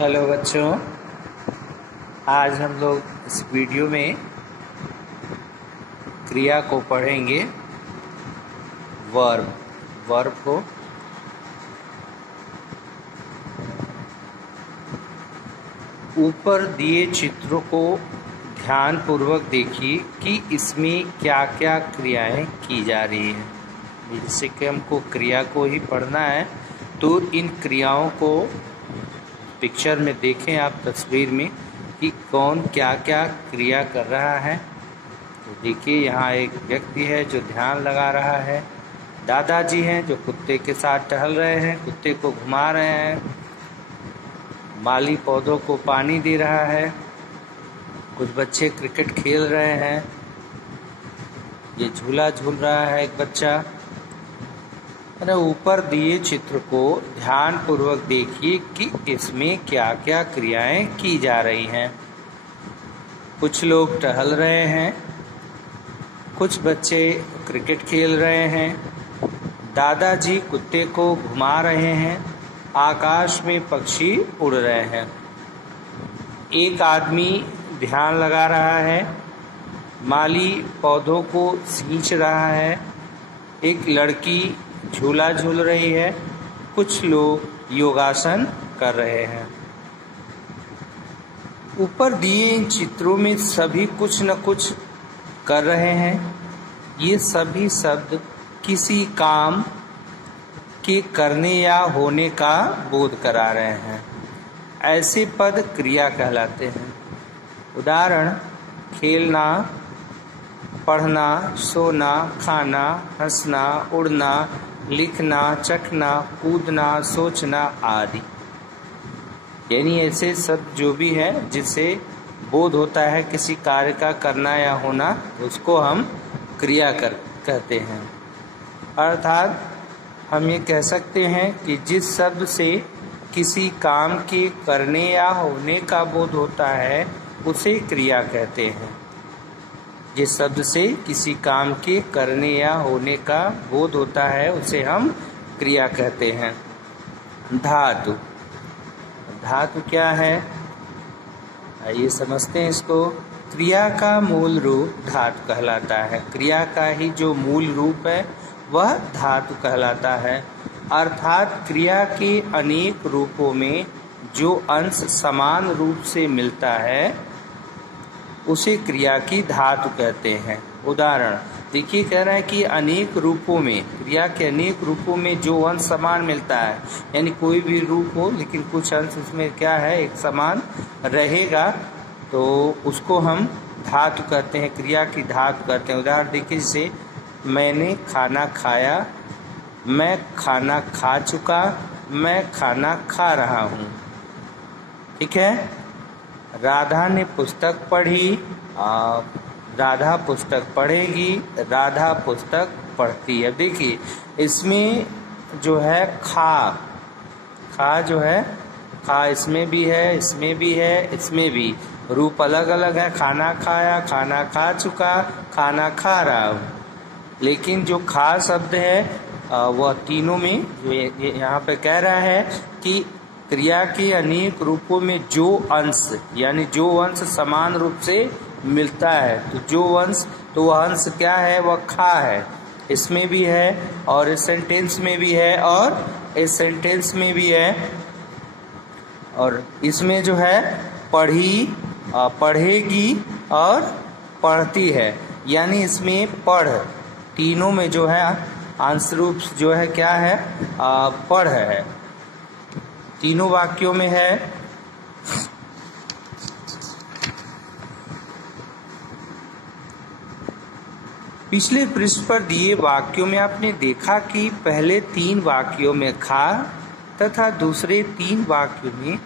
Hello बच्चों, आज हम लोग इस वीडियो में क्रिया को पढ़ेंगे। वर्ब को ऊपर दिए चित्रों को ध्यान पूर्वक देखिए कि इसमें क्या क्या क्रियाएं की जा रही हैं। जैसे कि हमको क्रिया को ही पढ़ना है तो इन क्रियाओं को पिक्चर में देखें आप, तस्वीर में, कि कौन क्या क्या क्रिया कर रहा है। तो देखिए, यहाँ एक व्यक्ति है जो ध्यान लगा रहा है। दादाजी हैं जो कुत्ते के साथ टहल रहे हैं, कुत्ते को घुमा रहे हैं। माली पौधों को पानी दे रहा है। कुछ बच्चे क्रिकेट खेल रहे हैं। ये झूला झूल रहा है एक बच्चा। ऊपर दिए चित्र को ध्यान पूर्वक देखिए कि इसमें क्या क्या क्रियाएं की जा रही हैं। कुछ लोग टहल रहे हैं, कुछ बच्चे क्रिकेट खेल रहे हैं, दादाजी कुत्ते को घुमा रहे हैं, आकाश में पक्षी उड़ रहे हैं, एक आदमी ध्यान लगा रहा है, माली पौधों को सींच रहा है, एक लड़की झूला झूल रही है, कुछ लोग योगासन कर रहे हैं। ऊपर दिए इन चित्रों में सभी कुछ न कुछ कर रहे हैं। ये सभी शब्द किसी काम के करने या होने का बोध करा रहे हैं। ऐसे पद क्रिया कहलाते हैं। उदाहरण: खेलना, पढ़ना, सोना, खाना, हंसना, उड़ना, लिखना, चखना, कूदना, सोचना आदि। यानी ऐसे शब्द जो भी है जिससे बोध होता है किसी कार्य का करना या होना, उसको हम क्रिया कहते हैं। अर्थात हम ये कह सकते हैं कि जिस शब्द से किसी काम के करने या होने का बोध होता है उसे क्रिया कहते हैं। जिस शब्द से किसी काम के करने या होने का बोध होता है उसे हम क्रिया कहते हैं। धातु क्या है, आइए समझते हैं इसको। क्रिया का मूल रूप धातु कहलाता है। क्रिया का ही जो मूल रूप है वह धातु कहलाता है। अर्थात क्रिया के अनेक रूपों में जो अंश समान रूप से मिलता है उसे क्रिया की धातु कहते हैं। उदाहरण देखिए, कह रहा है कि अनेक रूपों में, क्रिया के अनेक रूपों में जो अंश समान मिलता है, यानी कोई भी रूप हो लेकिन कुछ अंश उसमें क्या है, एक समान रहेगा, तो उसको हम धातु कहते हैं, क्रिया की धातु कहते हैं। उदाहरण देखिए, जैसे मैंने खाना खाया, मैं खाना खा चुका, मैं खाना खा रहा हूँ। ठीक है। राधा ने पुस्तक पढ़ी, राधा पुस्तक पढ़ेगी, राधा पुस्तक पढ़ती है। देखिए, इसमें जो है खा जो है, खा इसमें भी है, इसमें भी है, इसमें भी। रूप अलग अलग है। खाना खाया, खाना खा चुका, खाना खा रहा हूँ। लेकिन जो खा शब्द है वह तीनों में, जो यहाँ पे कह रहा है कि क्रिया के अनेक रूपों में जो अंश, यानी जो अंश समान रूप से मिलता है, तो जो अंश, तो वह अंश क्या है, वह खा है। इसमें भी है और इस सेंटेंस में भी है और इस सेंटेंस में भी है। और इसमें जो है पढ़ी, पढ़ेगी और पढ़ती है, यानी इसमें पढ़, तीनों में जो है अंश रूप जो है क्या है, पढ़ है। तीनों वाक्यों में है। पिछले पृष्ठ पर दिए वाक्यों में आपने देखा कि पहले 3 वाक्यों में खा तथा दूसरे 3 वाक्यों में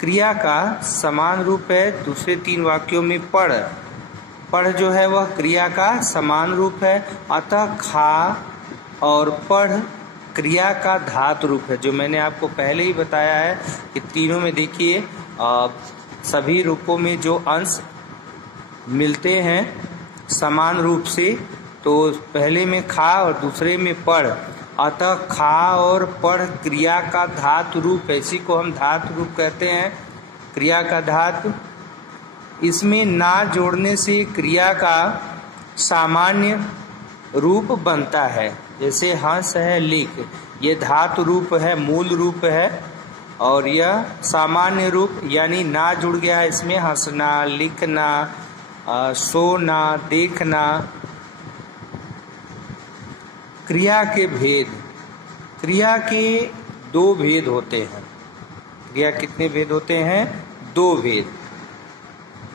क्रिया का समान रूप है। दूसरे 3 वाक्यों में पढ़ जो है वह क्रिया का समान रूप है। अतः खा और पढ़ क्रिया का धातु रूप है, जो मैंने आपको पहले ही बताया है कि तीनों में देखिए सभी रूपों में जो अंश मिलते हैं समान रूप से, तो पहले में खा और दूसरे में पढ़, अतः खा और पढ़ क्रिया का धातु रूप है। इसी को हम धातु रूप कहते हैं। क्रिया का धातु। इसमें ना जोड़ने से क्रिया का सामान्य रूप बनता है। जैसे हंस है, लिख, ये धातु रूप है, मूल रूप है, और यह सामान्य रूप यानी ना जुड़ गया है इसमें। हंसना, लिखना, सोना, देखना। क्रिया के भेद। क्रिया के दो भेद होते हैं। क्रिया कितने भेद होते हैं? दो भेद।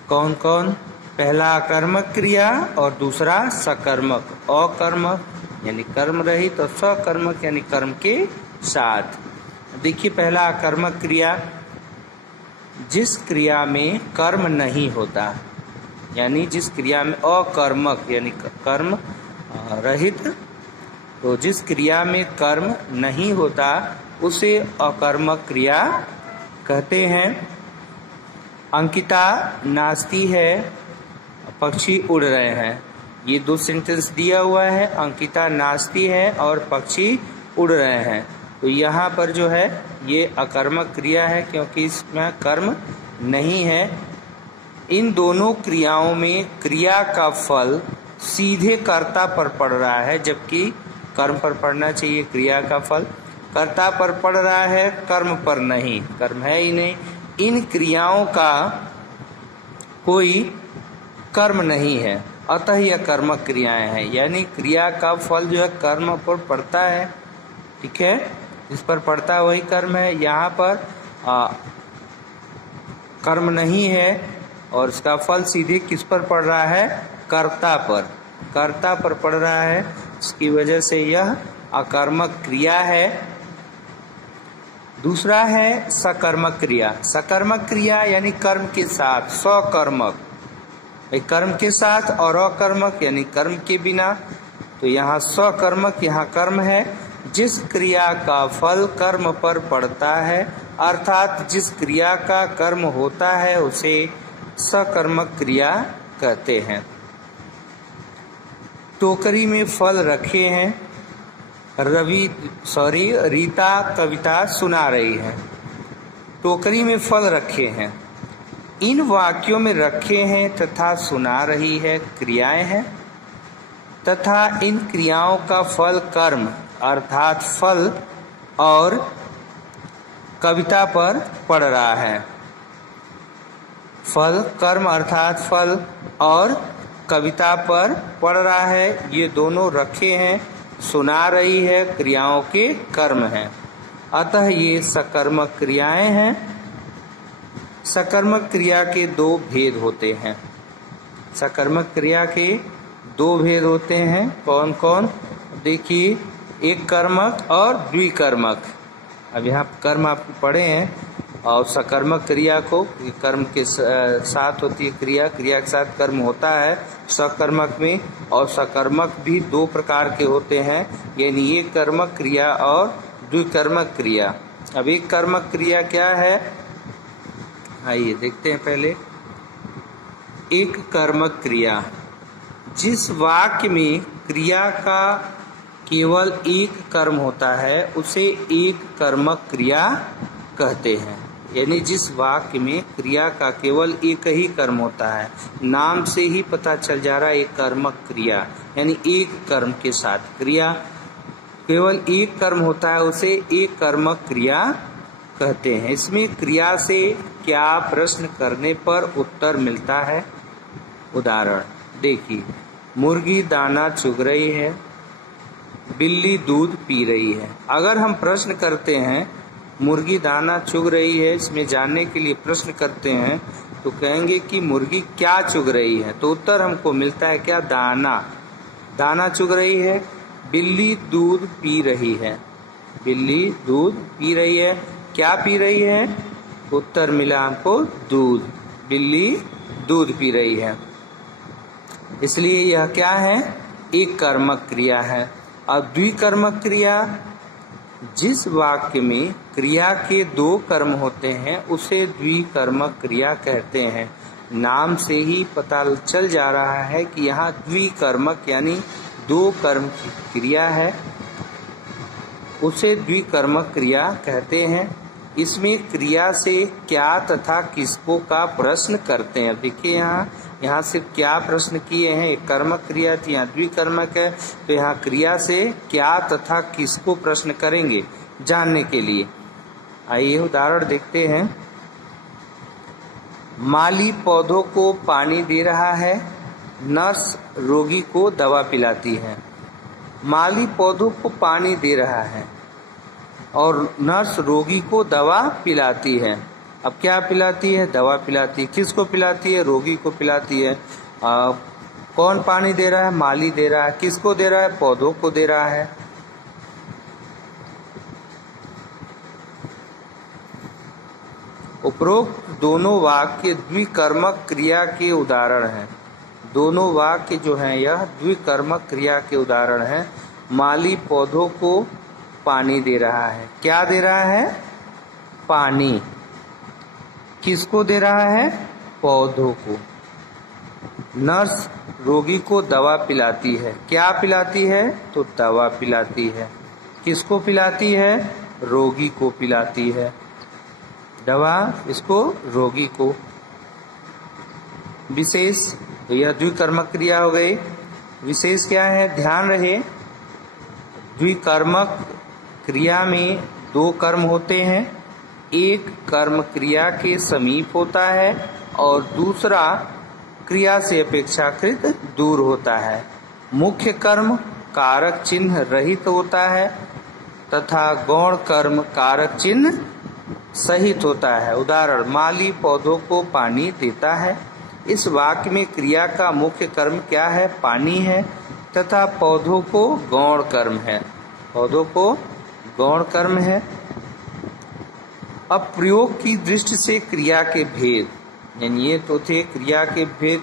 कौन कौन? पहला अकर्मक क्रिया और दूसरा सकर्मक। अकर्मक यानी कर्म रहित और सकर्मक यानी कर्म के साथ। देखिए पहला अकर्मक क्रिया, जिस क्रिया में कर्म नहीं होता, यानी जिस क्रिया में अकर्मक यानी कर्म रहित, तो जिस क्रिया में कर्म नहीं होता उसे अकर्मक क्रिया कहते हैं। अंकिता नाचती है, पक्षी उड़ रहे हैं। ये दो सेंटेंस दिया हुआ है, अंकिता नाचती है और पक्षी उड़ रहे हैं। तो यहाँ पर जो है ये अकर्मक क्रिया है क्योंकि इसमें कर्म नहीं है। इन दोनों क्रियाओं में क्रिया का फल सीधे कर्ता पर पड़ रहा है, जबकि कर्म पर पड़ना चाहिए क्रिया का फल। कर्ता पर पड़ रहा है, कर्म पर नहीं, कर्म है ही नहीं। इन क्रियाओं का कोई कर्म नहीं है, अतः यह कर्मक क्रियाएं हैं। यानी क्रिया का फल जो है कर्म पर पड़ता है, ठीक है, जिस पर पड़ता है वही कर्म है। यहाँ पर कर्म नहीं है और इसका फल सीधे किस पर पड़ रहा है? कर्ता पर। कर्ता पर पड़ रहा है, इसकी वजह से यह अकर्मक क्रिया है। दूसरा है सकर्मक क्रिया। सकर्मक क्रिया यानी कर्म के साथ, सकर्मक कर्म के साथ, और अकर्मक यानी कर्म के बिना। तो यहाँ सकर्मक, यहाँ कर्म है। जिस क्रिया का फल कर्म पर पड़ता है, अर्थात जिस क्रिया का कर्म होता है उसे सकर्मक क्रिया कहते हैं। टोकरी में फल रखे हैं, रीता कविता सुना रही है। टोकरी में फल रखे हैं, इन वाक्यों में रखे हैं तथा सुना रही है क्रियाएं हैं, तथा इन क्रियाओं का फल कर्म अर्थात फल और कविता पर पड़ रहा है। फल कर्म अर्थात फल और कविता पर पड़ रहा है, ये दोनों रखे हैं, सुना रही है क्रियाओं के कर्म हैं, अतः ये सकर्मक क्रियाएं हैं। सकर्मक क्रिया के दो भेद होते हैं। सकर्मक क्रिया के दो भेद होते हैं। कौन कौन? देखिए, एक कर्मक और द्विकर्मक। अब यहाँ कर्म आप पढ़े हैं, और सकर्मक क्रिया को कर्म के साथ होती है क्रिया, क्रिया के साथ कर्म होता है सकर्मक में। और सकर्मक भी दो प्रकार के होते हैं, यानी एक कर्मक क्रिया और द्विकर्मक क्रिया। अब एक कर्मक क्रिया क्या है, आइए देखते हैं पहले। एक कर्मक क्रिया, जिस वाक्य में क्रिया का केवल एक कर्म होता है उसे एक कर्मक क्रिया कहते हैं। यानी जिस वाक्य में क्रिया का केवल एक ही कर्म होता है, नाम से ही पता चल जा रहा है एक कर्मक क्रिया, यानी एक कर्म के साथ क्रिया केवल एक कर्म होता है उसे एक कर्मक क्रिया कहते हैं। इसमें क्रिया से क्या प्रश्न करने पर उत्तर मिलता है। उदाहरण देखिए, मुर्गी दाना चुग रही है, बिल्ली दूध पी रही है। अगर हम प्रश्न करते हैं मुर्गी दाना चुग रही है, इसमें जानने के लिए प्रश्न करते हैं, तो कहेंगे कि मुर्गी क्या चुग रही है, तो उत्तर हमको मिलता है क्या? दाना। दाना चुग रही है। बिल्ली दूध पी रही है, बिल्ली दूध पी रही है। क्या पी रही है? उत्तर मिला हमको दूध, बिल्ली दूध पी रही है। इसलिए यह क्या है? एक कर्मक क्रिया है। और द्विकर्मक क्रिया, जिस वाक्य में क्रिया के दो कर्म होते हैं उसे द्विकर्मक क्रिया कहते हैं। नाम से ही पता चल जा रहा है कि यहाँ द्विकर्मक यानी दो कर्म की क्रिया है, उसे द्विकर्मक क्रिया कहते हैं। इसमें क्रिया से क्या तथा किसको का प्रश्न करते हैं। देखिए यहाँ सिर्फ क्या प्रश्न किए हैं, एक कर्मक क्रिया थी, यहाँ द्विकर्मक है, तो यहाँ क्रिया से क्या तथा किसको प्रश्न करेंगे जानने के लिए। आइए उदाहरण देखते हैं। माली पौधों को पानी दे रहा है, नर्स रोगी को दवा पिलाती है। माली पौधों को पानी दे रहा है और नर्स रोगी को दवा पिलाती है। अब क्या पिलाती है? दवा पिलाती है। किसको पिलाती है? रोगी को पिलाती है। कौन पानी दे रहा है? माली दे रहा है। किसको दे रहा है? पौधों को दे रहा है। उपरोक्त दोनों वाक्य द्विकर्मक क्रिया के उदाहरण हैं। दोनों वाक्य जो हैं यह द्विकर्मक क्रिया के उदाहरण हैं। माली पौधों को पानी दे रहा है। क्या दे रहा है? पानी। किसको दे रहा है? पौधों को। नर्स रोगी को दवा पिलाती है। क्या पिलाती है? तो दवा पिलाती है। किसको पिलाती है? रोगी को पिलाती है। दवा इसको, रोगी को। विशेष, तो यह द्विकर्मक क्रिया हो गई। विशेष क्या है? ध्यान रहे, द्विकर्मक क्रिया में दो कर्म होते हैं। एक कर्म क्रिया के समीप होता है और दूसरा क्रिया से अपेक्षाकृत दूर होता है। मुख्य कर्म कारक चिन्ह रहित होता है तथा गौण कर्म कारक चिन्ह सहित होता है। उदाहरण, माली पौधों को पानी देता है। इस वाक्य में क्रिया का मुख्य कर्म क्या है? पानी है तथा पौधों को गौण कर्म है। पौधों को गौण कर्म है। अब प्रयोग की दृष्टि से क्रिया के भेद, यानी ये तो थे क्रिया के भेद।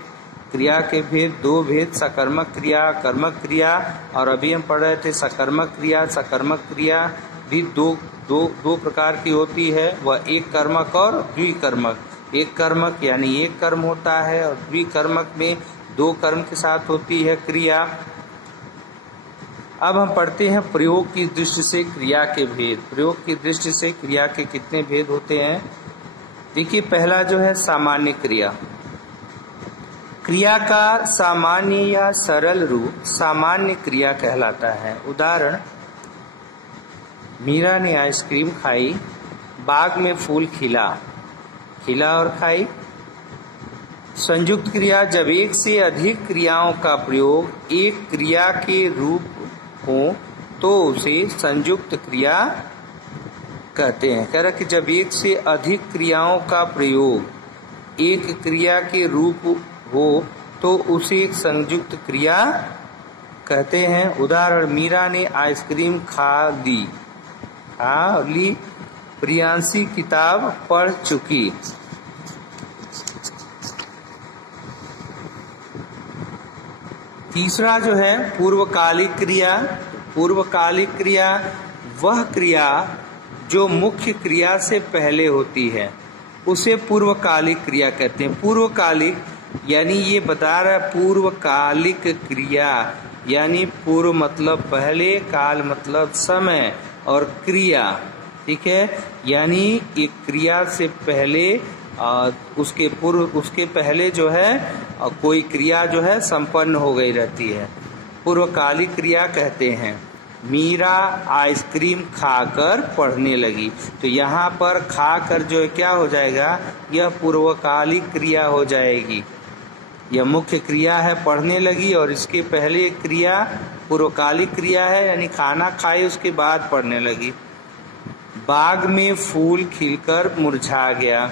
क्रिया के भेद, दो भेद, सकर्मक क्रिया, कर्मक क्रिया, और अभी हम पढ़ रहे थे सकर्मक क्रिया। सकर्मक क्रिया भी दो प्रकार की होती है, वह एक कर्मक और द्विकर्मक। एक कर्मक यानी एक कर्म होता है और द्विकर्मक में दो कर्म के साथ होती है क्रिया। अब हम पढ़ते हैं प्रयोग की दृष्टि से क्रिया के भेद। प्रयोग की दृष्टि से क्रिया के कितने भेद होते हैं? देखिए, पहला जो है सामान्य क्रिया। क्रिया का सामान्य या सरल रूप सामान्य क्रिया कहलाता है। उदाहरण, मीरा ने आइसक्रीम खाई, बाग में फूल खिला। खिला और खाई। संयुक्त क्रिया, जब एक से अधिक क्रियाओं का प्रयोग एक क्रिया के रूप हो तो उसे संयुक्त क्रिया कहते हैं। कह रहा कि जब एक से अधिक क्रियाओं का प्रयोग एक क्रिया के रूप हो तो उसे एक संयुक्त क्रिया कहते हैं। उदाहरण, मीरा ने आइसक्रीम खा ली। प्रियांशी किताब पढ़ चुकी। तीसरा जो है पूर्वकालिक क्रिया। पूर्वकालिक क्रिया वह क्रिया जो मुख्य क्रिया से पहले होती है, उसे पूर्वकालिक क्रिया कहते हैं। पूर्वकालिक यानी ये बता रहा है पूर्वकालिक क्रिया, यानी पूर्व मतलब पहले, काल मतलब समय, और क्रिया, ठीक है, यानी एक क्रिया से पहले उसके पूर्व, उसके पहले जो है कोई क्रिया जो है संपन्न हो गई रहती है, पूर्वकालिक क्रिया कहते हैं। मीरा आइसक्रीम खाकर पढ़ने लगी, तो यहाँ पर खाकर जो है क्या हो जाएगा, यह पूर्वकालिक क्रिया हो जाएगी। यह मुख्य क्रिया है पढ़ने लगी, और इसके पहले क्रिया पूर्वकालिक क्रिया है, यानी खाना खाई उसके बाद पढ़ने लगी। बाग में फूल खिलकर मुरझा गया।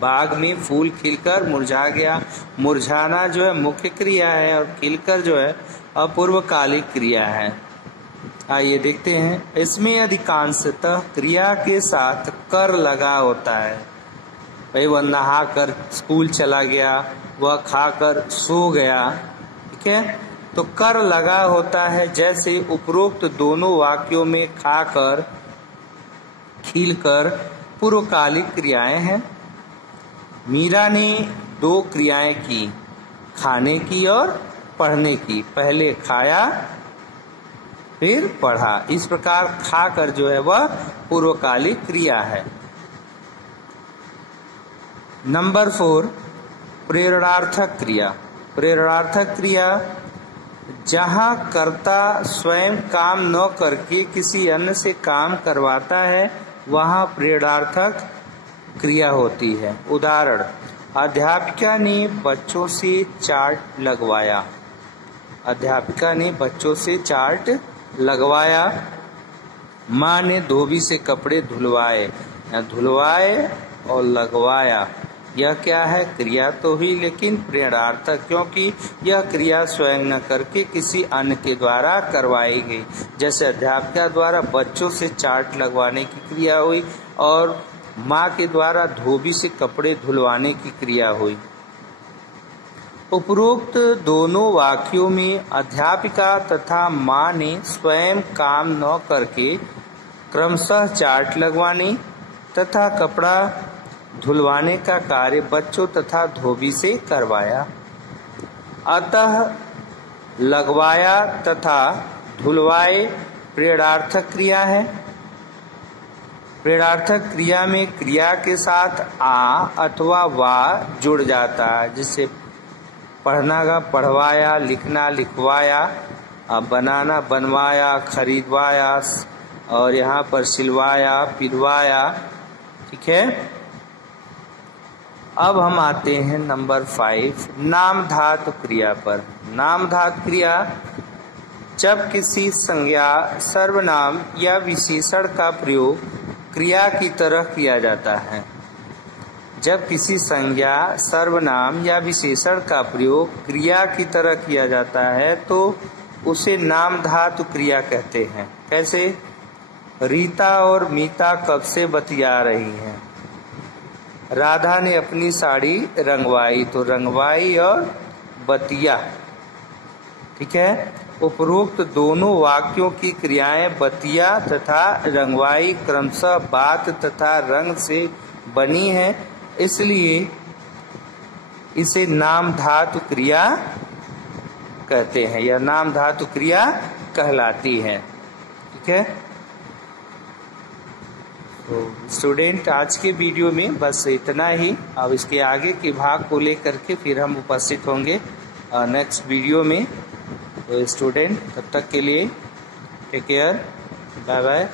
बाग में फूल खिलकर मुरझा गया। मुरझाना जो है मुख्य क्रिया है और खिलकर जो है अपूर्वकालिक क्रिया है। आइए देखते हैं, इसमें अधिकांशतः क्रिया के साथ कर लगा होता है। भाई वह नहा कर स्कूल चला गया, वह खाकर सो गया, ठीक है, तो कर लगा होता है। जैसे उपरोक्त दोनों वाक्यों में खाकर, खिलकर पूर्वकालिक क्रियाएं हैं। मीरा ने दो क्रियाएं की, खाने की और पढ़ने की। पहले खाया फिर पढ़ा। इस प्रकार खाकर जो है वह पूर्वकालिक क्रिया है। नंबर 4, प्रेरणार्थक क्रिया। प्रेरणार्थक क्रिया जहाँ कर्ता स्वयं काम न करके किसी अन्य से काम करवाता है वहाँ प्रेरणार्थक क्रिया होती है। उदाहरण, अध्यापिका ने बच्चों से चार्ट लगवाया। अध्यापिका ने बच्चों से चार्ट लगवाया। माँ ने धोबी से कपड़े धुलवाए। धुलवाए और लगवाया, यह क्या है? क्रिया तो हुई लेकिन प्रेरणार्थक, क्योंकि यह क्रिया स्वयं न करके किसी अन्य के द्वारा करवाई गई। जैसे अध्यापिका द्वारा बच्चों से चार्ट लगवाने की क्रिया हुई और माँ के द्वारा धोबी से कपड़े धुलवाने की क्रिया हुई। उपरोक्त दोनों वाक्यों में अध्यापिका तथा माँ ने स्वयं काम न करके क्रमशः चार्ट लगवाने तथा कपड़ा धुलवाने का कार्य बच्चों तथा धोबी से करवाया। अतः लगवाया तथा धुलवाए प्रेरणार्थक क्रिया है। प्रेरणार्थक क्रिया में क्रिया के साथ आ अथवा वा जुड़ जाता है। जिससे पढ़ना का पढ़वाया, लिखना लिखवाया, बनाना बनवाया, खरीदवाया और यहाँ पर सिलवाया, पिलवाया। ठीक है। अब हम आते हैं नंबर 5, नाम धातु क्रिया पर। नाम धातु क्रिया जब किसी संज्ञा, सर्वनाम या विशेषण का प्रयोग क्रिया की तरह किया जाता है। जब किसी संज्ञा, सर्वनाम या विशेषण का प्रयोग क्रिया की तरह किया जाता है तो उसे नाम धातु क्रिया कहते हैं। कैसे? रीता और मीता कब से बतिया रही हैं। राधा ने अपनी साड़ी रंगवाई, तो रंगवाई और बतिया। ठीक है। उपरोक्त दोनों वाक्यों की क्रियाएं बतिया तथा रंगवाई क्रमशः बात तथा रंग से बनी है, इसलिए इसे नाम धातु क्रिया कहते हैं। यह नाम धातु क्रिया कहलाती है। ठीक है। तो स्टूडेंट, आज के वीडियो में बस इतना ही। अब इसके आगे के भाग को लेकर के फिर हम उपस्थित होंगे नेक्स्ट वीडियो में। तो स्टूडेंट, तब तक के लिए टेक केयर, बाय बाय।